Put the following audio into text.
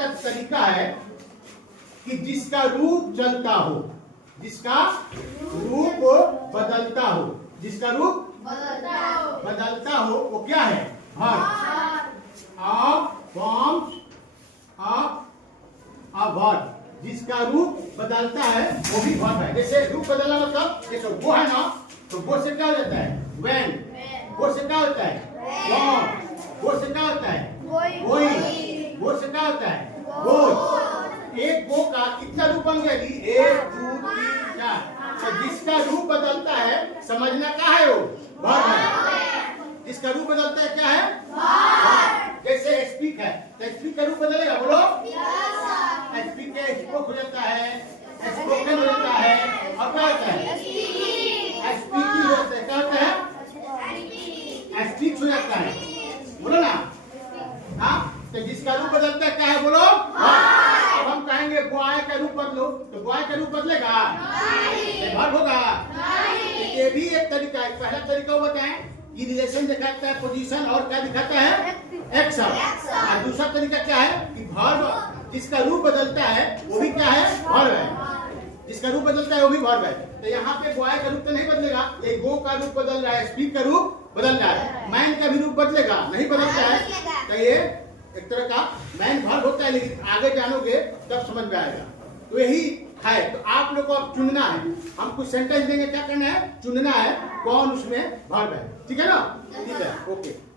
का तरीका है कि जिसका रूप चलता हो, जिसका रूप बदलता हो, जिसका रूप बदलता हो वो क्या है? वर्ब। फॉर्म्स अ वर्ब, जिसका रूप बदलता है वो भी वर्ब है। जैसे रूप बदलना मतलब जैसे वो है ना, तो वो से क्या हो जाता है? व्हेन। वो से क्या होता है? व्हाट। वो से क्या होता है? गोइंग। वो से क्या होता है? गोज। एक गो का कितना रूप बन गया जी? 1 2 3 4। तो जिसका रूप बदलता है समझना क्या है? वो वर्ब है। जिसका रूप बदलता है क्या है? वर्ब। जैसे स्पीक है तो स्पीक का रूप बदलेगा, बोलो। स्पीक के स्पोक हो जाता है, स्पोकन हो जाता है, और क्या होता है? स्पीकिंग हो जाता है। क्या होता है? स्पीच हो जाता है, बोलो ना। हाँ, तो जिसका रूप बदलता है क्या है? बोलो। अब हम कहेंगे बॉय का रूप बदलो, तो बॉय का रूप बदलेगा? वर्ब होगा? ये भी एक तरीका है। पहला तरीका वो बताएं कि रिलेशन दिखाता है, पोजीशन, और क्या दिखाता है? एक्शन। और दूसरा तरीका क्या है कि वर्ब जिसका रूप बदलता है वो भी क्या है? वर्ब है। जिसका रूप बदलता है वो भी वर्ब है। तो यहाँ पे बॉय का रूप तो नहीं बदलेगा, ये गो का रूप बदल रहा है, स्पीक का रूप बदल रहा है। मैन का भी रूप बदलेगा? नहीं बदलता है। तो ये एक तरह का मैन वर्ब होता है, लेकिन आगे जानोगे तब समझ में आएगा। तो यही है। तो आप लोग को अब चुनना है, हम कुछ सेंटेंस देंगे, क्या करना है? चुनना है कौन उसमें वर्ब है। ठीक है ना? ठीक है, ओके।